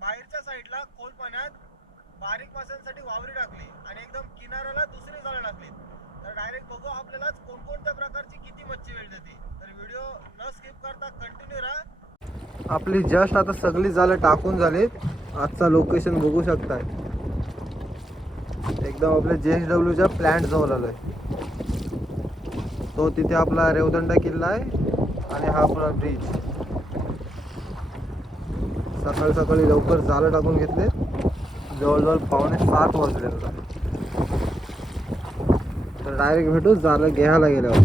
बाहेरच्या साईडला खोल पाण्यात बारीक माशांसाठी वावरी टाकली आणि एकदम किनाऱ्याला दुसरी जाळं टाकली. तर डायरेक्ट बघू आपल्यालाच कोणकोणत्या प्रकारची किती मच्छी मिळते ती. तर व्हिडिओ न स्किप करता कंटिन्यू राहा. आपली जस्ट आता सगळी जाळं टाकून झाली. आजचा लोकेशन बघू शकताय. एकदम आपल्या JSWच्या प्लॅन्ट जवळ आलोय. तो तिथे आपला रेवदंडा किल्ला आहे आणि हा आपला ब्रिज. सकाळी सकाळी लवकर जाळं टाकून घेतले. जवळजवळ 6:45 वाजले. तर डायरेक्ट भेटू जाळं घ्यायला गेल्यावर.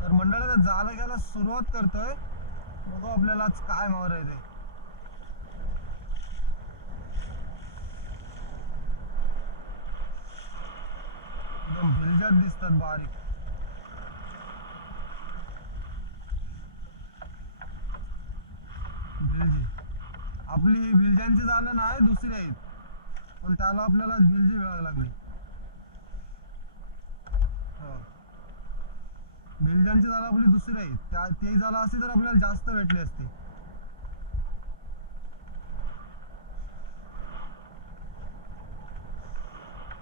तर मंडळाला जाळं घ्यायला सुरुवात करतोय. बघू आपल्याला आज काय मावर आहे ते. एकदम भिलजात दिसतात बारीक. भिलजी आपली भिलजांची जाळं नाही दुसरी आहेत, पण त्याला आपल्याला भिलजी मिळावी लागली. भिलजांची जाळं आपली दुसरी आहेत. ती जाळं असती तर आपल्याला जास्त भेटली असती.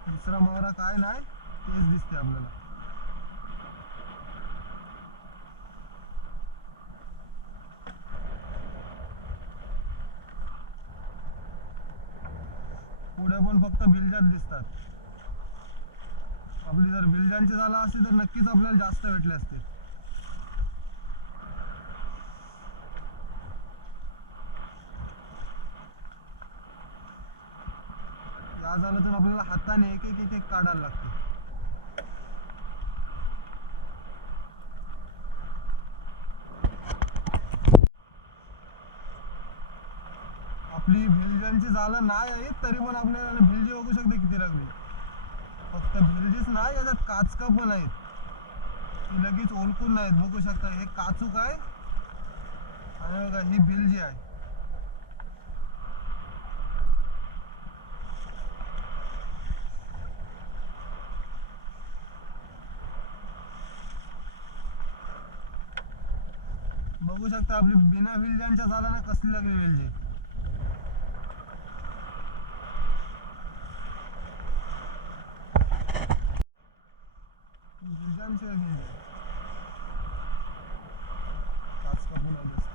दुसरा मावरा काय नाही, तेच दिसते आपल्याला. पुढे पण फक्त भिलजात दिसतात. आपली जर भिलजांची जाळं असती तर नक्कीच आपल्याला जास्त भेटले असते. या जाळ्यातून आपल्याला हाताने एक एक एक एक काढायला लागते. आपली भिलजांची जाळं नाही आहेत तरी पण आपल्याला भिलजी बघू शकते किती लागली. फक्त भिलजीच नाही, याच्यात काचका पण आहेत. ती लगेच ओळखून नाहीत. बघू शकता हे काचूक आहे आणि बघा ही भिलजी आहे. बघू शकता आपली बिना भिलजांच्या जाळ्याला कसली लागली भिलजी. भिलजांची वेगळी काचका पण आहे जास्त.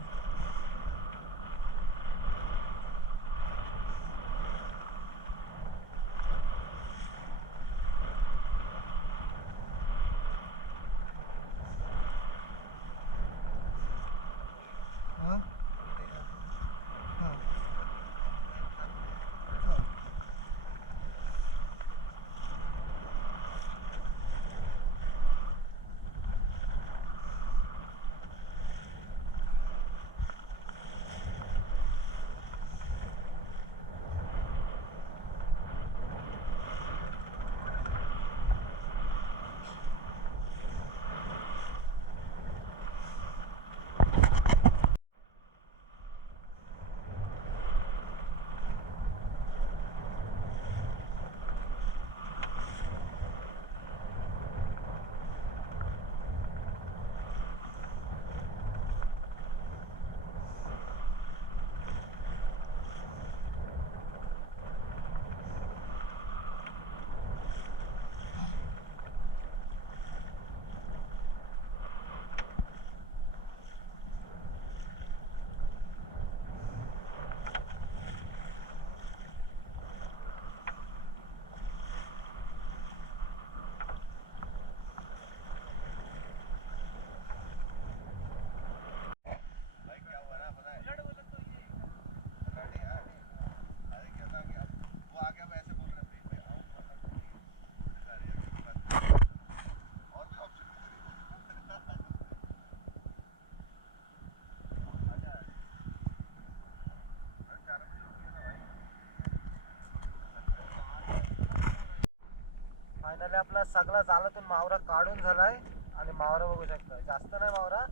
फायनली आपला सगळा जाळातून मावरा काढून झालाय आणि मावरा बघू शकता जास्त नाही मावरा.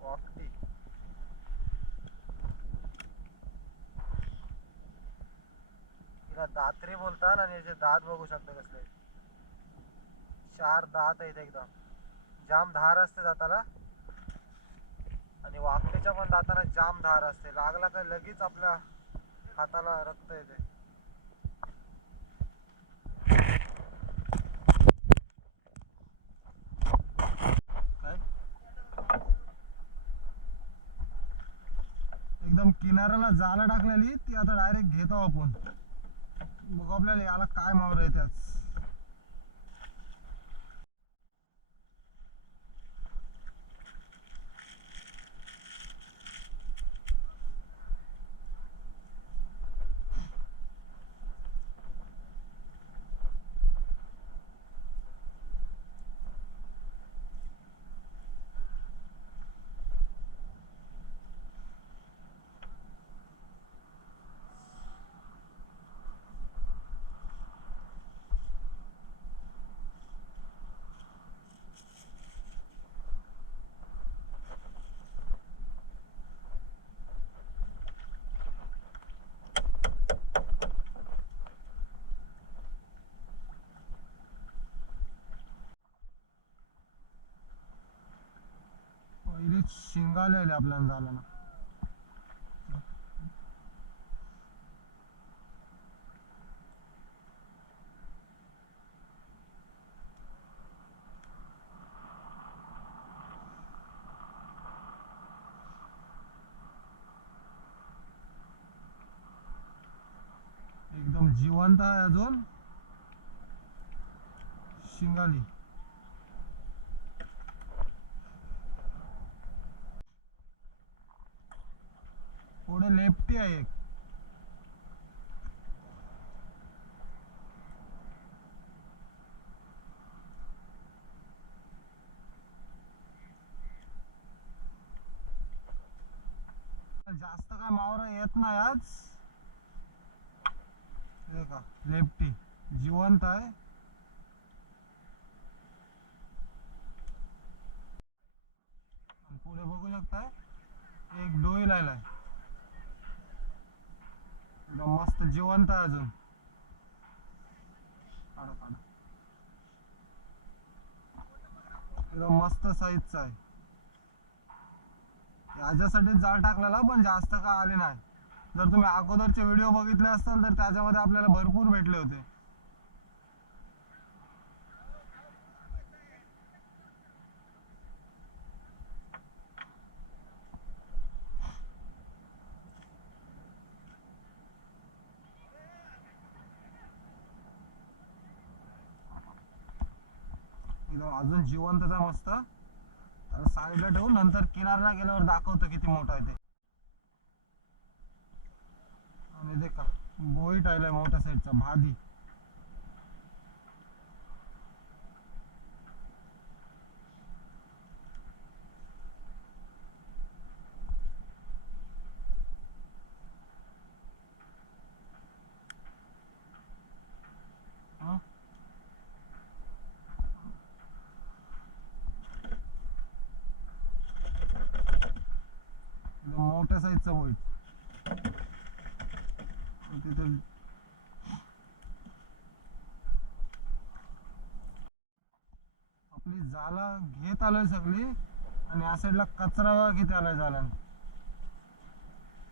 वाकटी तिला दात्री बोलतात आणि याचे दात बघू शकता कसले 4 दात आहेत एकदम जाम धार असते दाताला आणि वाकटीच्या पण दाताला जाम धार असते. लागला काय लगेच आपल्या हाताला रक्त येते. काय एकदम किनाऱ्याला जाळं टाकलेली ती आता डायरेक्ट घेतो आपण. बघू आपल्याला याला काय मावरा येतात. पहिलीच शिंगाले आले आपल्याला झालं ना. एकदम जिवंत आहे अजून शिंगाली. पुढे लेफ्टी आहे एक. जास्त काय मावरा येत नाही आज. हे का लेफ्टी जिवंत आहे. पुढे बघू शकताय एक डोई लायलाय एकदम मस्त जिवंत आहे अजून. एकदम मस्त साईजचा आहे. याच्यासाठी जाळ टाकलेला पण जास्त का आले नाही. जर तुम्ही अगोदरचे व्हिडिओ बघितले असताल तर त्याच्यामध्ये आपल्याला भरपूर भेटले होते. अजून जिवंतच आहे मस्त. साईडला ठेवून नंतर किनाऱ्याला गेल्यावर दाखवतो किती मोठा आहे ते. आणि ते का बोईट आलाय मोठ्या साईडचा भादी. मोठ्या साईजचा बोईट तिथं. आपली जाला घेत आलोय सगळी आणि या साईडला कचरा किती आलाय जाल्यान.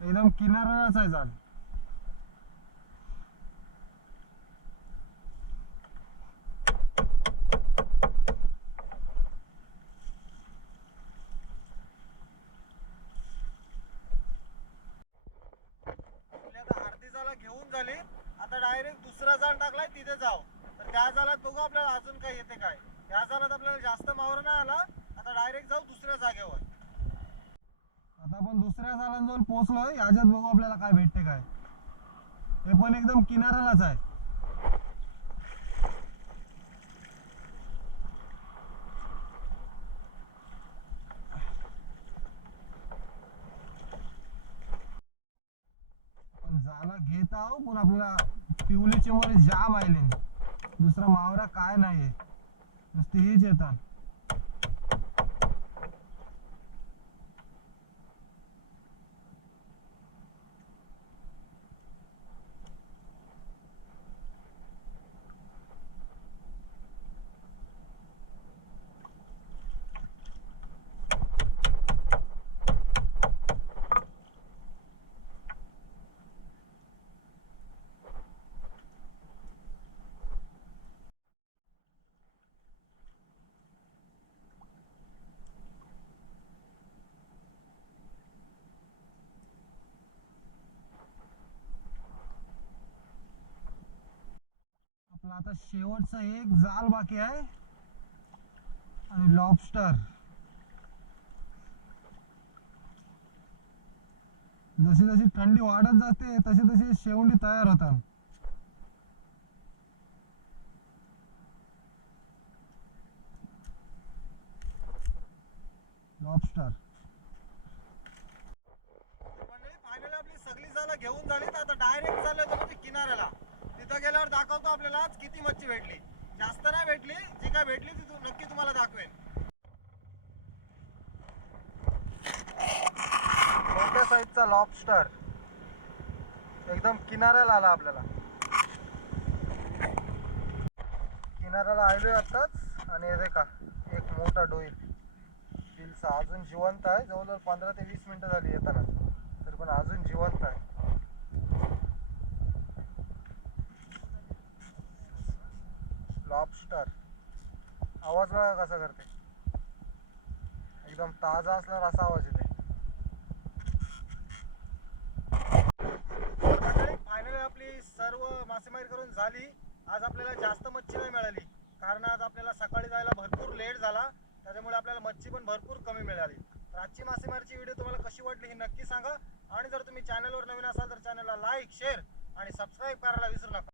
एकदम किनाऱ्यालाच आहे जाल. अर्धी जाला घेऊन झाली आता डायरेक्ट दुसरा जाळ टाकलाय तिथे जाऊ. तर त्या जाळात बघू आपल्याला अजून काय येते काय. त्या जाळात आपल्याला जास्त मावरा नाही आला. आता डायरेक्ट जाऊ दुसऱ्या जागेवर. आता आपण दुसऱ्या जाळ्यात जाऊन पोहोचलोय. याच्यात बघू आपल्याला काय भेटते काय. हे पण एकदम किनाऱ्यालाच आहे. जाला घेत आहो पण आपल्याला पिवली चिंबोरी जाम आले, दुसरा मावरा काय नाही, नुसते हीच येतात. आपला आता शेवटचा एक जाल बाकी आहे आणि लॉबस्टर. जशी जशी थंडी वाढत जाते तशी तशी शेवंडी तयार होतात. लॉबस्टर फायनली आपली सगळी जाळं घेऊन झाली, आता डायरेक्ट चाललो होतो किनाऱ्याला. तिथं गेल्यावर दाखवतो आपल्याला आज किती मच्छी भेटली. जास्त नाही भेटली, जी काय भेटली ती नक्की तुम्हाला दाखवेन. कोणत्या साईजचा लॉबस्टर एकदम किनाऱ्याला आला. आपल्याला किनाऱ्याला आलोय आताच आणि हे देखा एक मोठा डोई दिलसा अजून जिवंत आहे. जवळजवळ 15 ते 20 मिनिटं झाली येताना, तर पण अजून जिवंत आहे. लॉबस्टर आवाज बघा कसा करते, एकदम ताजा असल्यावर असा आवाज येते. फायनली आपली सर्व मासेमारी करून झाली. आज आपल्याला जास्त मच्छी नाही मिळाली, कारण आज आपल्याला सकाळी जायला भरपूर लेट झाला, त्याच्यामुळे आपल्याला मच्छी पण भरपूर कमी मिळाली. तर आजची मासेमारीची व्हिडिओ तुम्हाला कशी वाटली हे नक्की सांगा. आणि जर तुम्ही चॅनलवर नवीन असाल तर चॅनलला लाईक, शेअर आणि सबस्क्राईब करायला विसरू नका.